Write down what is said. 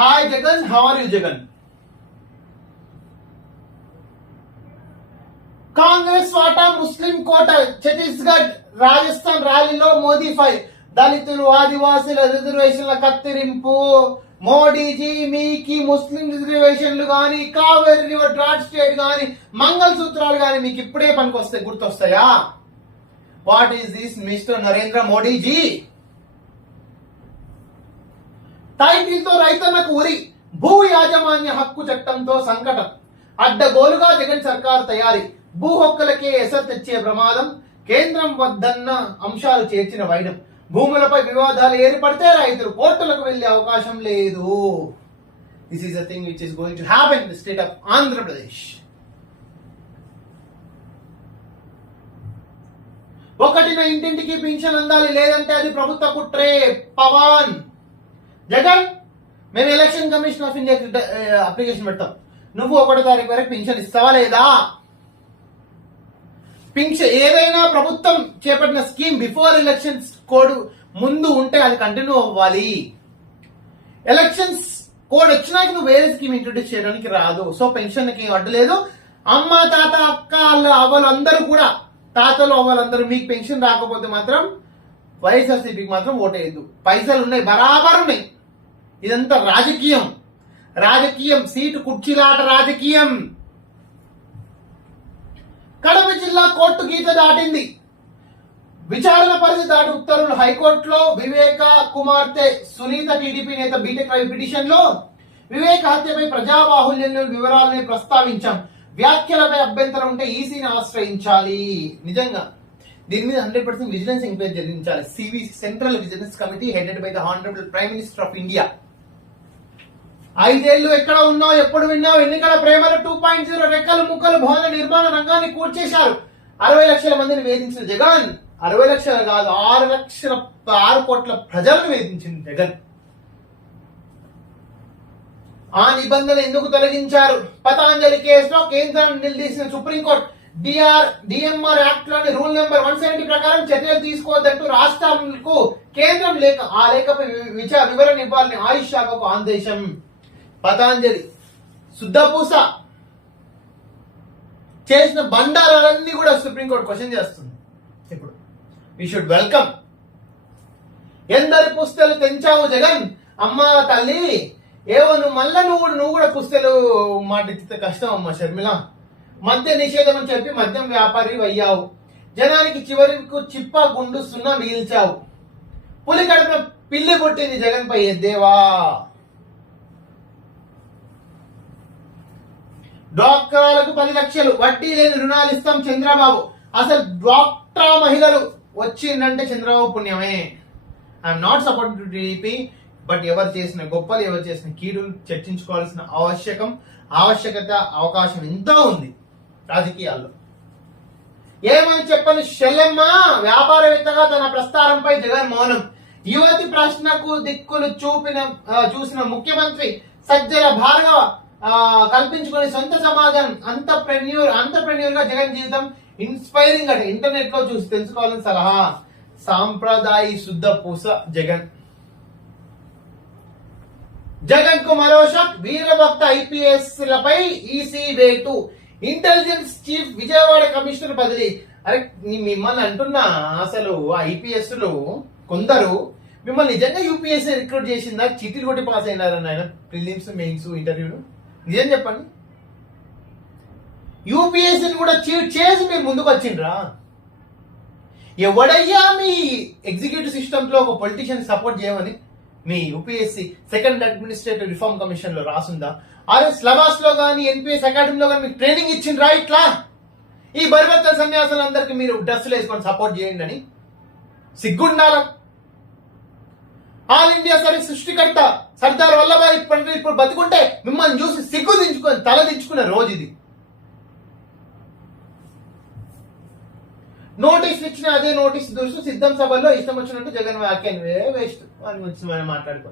Hi Jagan, how are you Jagan? Congress వాటా Muslim కోట, ఛత్తీస్గఢ్ రాజస్థాన్ ర్యాలీలో Modi fire. దళితులు ఆదివాసుల రిజర్వేషన్ల కత్తిరింపు. మోడీజీ మీకు ముస్లిం రిజర్వేషన్లు గాని, కావేరీ రివర్ డ్రాట్ స్టేట్ గాని, మంగళ సూత్రాలు గాని మీకు ఇప్పుడే పనికొస్తాయి, గుర్తొస్తాయా? What is this mister Narendra Modi ji? Title తో రైతన్నకు ఉరి, భూ యాజమాన్య హక్కు చట్టంతో సంకటం, అడ్డగోలుగా జగన్ సర్కార్ తయారీ, భూ హక్కులకే ఎసరు తెచ్చే ప్రమాదం, కేంద్రం వద్దన్న అంశాలు చేర్చిన వైనం, భూములపై వివాదాలు ఏర్పడితే రైతులు కోర్టులకు వెళ్లే అవకాశం లేదు. This is the thing which is going to happen in the state of Andhra Pradesh. ఒకటిన ఇంటింటికి పింఛన్ అందాలి, లేదంటే అది ప్రభుత్వ కుట్రే. పవన్ జగన్, మేము election commission of India application పెడతాం, నువ్వు 1వ తారీఖు వరకు పింఛన్ ఇస్తావా లేదా? పింఛన్ ఏదైనా ప్రభుత్వం చేపట్టిన స్కీమ్ బిఫోర్ ఎలక్షన్స్ కోడ్ ముందు ఉంటే అది కంటిన్యూ అవ్వాలి. ఎలక్షన్స్ కోడ్ వచ్చినాక నువ్వు వేరే స్కీమ్ ఇంట్రొడ్యూస్ చేయడానికి రాదు. సో పెన్షన్ కి అడ్డు లేదు. అమ్మ, తాత, అక్క, అవ్వలు అందరూ కూడా, తాతలు అవ్వలందరూ మీకు పెన్షన్ రాకపోతే మాత్రం వైఎస్ఆర్సీపీకి మాత్రం ఓటేయద్దు. పైసలు ఉన్నాయి, బరాబర్ ఉన్నాయి. ఇదంతా రాజకీయం, రాజకీయం, సీటు కుర్చీలాట రాజకీయం. కడప జిల్లా కోర్టు గీత దాటింది. విచారణ పరిధి దాటి ఉత్తర్వులు. హైకోర్టులో వివేక కుమార్తె సునీత టీడీపీ నేత బీటెక్ రవి పిటిషన్ లో వివేక హత్యపై ప్రజాబాహుల్యం వివరాలని ప్రస్తావించాం. వ్యాఖ్యలపై అభ్యంతరం ఉంటే ఈసీని ఆశ్రయించాలి. నిజంగా దీని మీద 100% విజిలెన్స్ ఎంక్వైరీ జరిగించాలి. C V central vigilance committee headed by the honourable prime minister of India. 5 ఏళ్లు ఎక్కడ ఉన్నావు, ఎప్పుడు విన్నావు? ఎన్నికల ప్రేమల 2.0 రెక్కలు ముక్కలు భవన నిర్మాణ రంగాన్ని కూర్చేశారు. 60 లక్షల మందిని వేధించిన జగన్, 60 లక్షలు కాదు, 6 కోట్ల ప్రజలను వేధించింది జగన్. ఆ నిబంధన ఎందుకు తొలగించారు? పతాంజలి కేసులో కేంద్రం నిలదీసిన సుప్రీంకోర్టు. డిఎంఆర్ యాక్ట్ లోని రూల్ నెంబర్ 170 ప్రకారం చర్యలు తీసుకోవద్దంటూ రాష్ట్రాలకు కేంద్రం లేఖ, ఆ లేఖపై వివరణ ఇవ్వాలని ఆయుష్ శాఖకు ఆదేశం. పతాంజలి శుద్ధపూస చేసిన బండారాలన్నీ కూడా సుప్రీంకోర్టు క్వశ్చన్ చేస్తుంది. ఇప్పుడు వి షుడ్ వెల్కమ్. ఎందరి పుస్తలు తెంచావు జగన్? అమ్మ తల్లి, ఏవో నువ్వు మళ్ళా నువ్వు కూడా పుస్తలు మాటిస్తే కష్టం అమ్మ షర్మిల. మద్య నిషేధం అని చెప్పి మద్యం వ్యాపారి అయ్యావు. జనానికి చివరికి చిప్ప గుండు సున్నా మిగిల్చావు. పులి కడుపున పిల్లి పుట్టింది జగన్ పై ఎద్దేవా. డ్వాక్రాలకు 10 లక్షలు వడ్డీ లేని రుణాలు ఇస్తాం చంద్రబాబు. అసలు డ్వాక్రా మహిళలు వచ్చిందంటే చంద్రబాబు పుణ్యమే. I'm not support to TDP, but ఎవరు చేసిన గొప్పలు, ఎవరు చేసిన కీడులు చర్చించుకోవాల్సిన ఆవశ్యకత, అవకాశం ఎంతో ఉంది రాజకీయాల్లో. ఏమని చెప్పని షెల్లెమ్మ వ్యాపారవేత్తగా తన ప్రస్తారంపై జగన్ మౌనం. యువతి ప్రశ్నకు దిక్కులు చూసిన ముఖ్యమంత్రి సజ్జల భార్గవ కల్పించుకుని సొంత సమాజం అంతర్ప్రెన్యూర్ గా జగన్ జీవితం ఇన్స్పైరింగ్ అట. ఇంటర్నెట్ లో చూసి తెలుసుకోవాలని సలహా. సాంప్రదాయ శుద్ధ పూస జగన్. జగన్ కు మరో షాక్. వీరభక్త ఐపీఎస్ లపై ఈసీ వేటు. ఇంటెలిజెన్స్ చీఫ్ విజయవాడ కమిషనర్ బదిలీ. అరే మిమ్మల్ని అంటున్నా, అసలు ఐపీఎస్ లో కొందరు మిమ్మల్ని నిజంగా యూపీఎస్సీ రిక్రూట్ చేసిందా? చీటీలు కొట్టి పాస్ అయినారని ఆయన ప్రిలిమ్స్, మెయిన్స్, ఇంటర్వ్యూలు. నిజం చెప్పండి. యూపీఎస్సీని కూడా చీట్ చేసి మీరు ముందుకు వచ్చిండ్రా? ఎవడయ్యా మీ ఎగ్జిక్యూటివ్ సిస్టమ్ లో ఒక పొలిటీషియన్ సపోర్ట్ చేయమని మీ UPSC second administrative reform commission లో రాసుందా? అరే సిలబస్ లో గానీ, ఎన్పిఎస్ అకాడమీలో గానీ మీకు ట్రైనింగ్ ఇచ్చిండ్రా? ఇట్లా ఈ బరిబత్త సన్యాసాలందరికీ మీరు డ్రెస్సులు వేసుకొని సపోర్ట్ చేయండి అని సిగ్గుండాల. ఆల్ ఇండియా సర్వీస్ సృష్టికర్త సర్దార్ వల్లభాయ్ పటేల్ ఇప్పుడు బతికుంటే మిమ్మల్ని చూసి సిగ్గు దించుకొని తల దించుకునే రోజు ఇది. నోటీస్ ఇచ్చిన అదే నోటీస్ చూసి సిద్ధం సభలో ఇష్టం వచ్చినట్టు జగన్ వ్యాఖ్యానం వేస్ట్ అని గురించి మనం మాట్లాడుకో.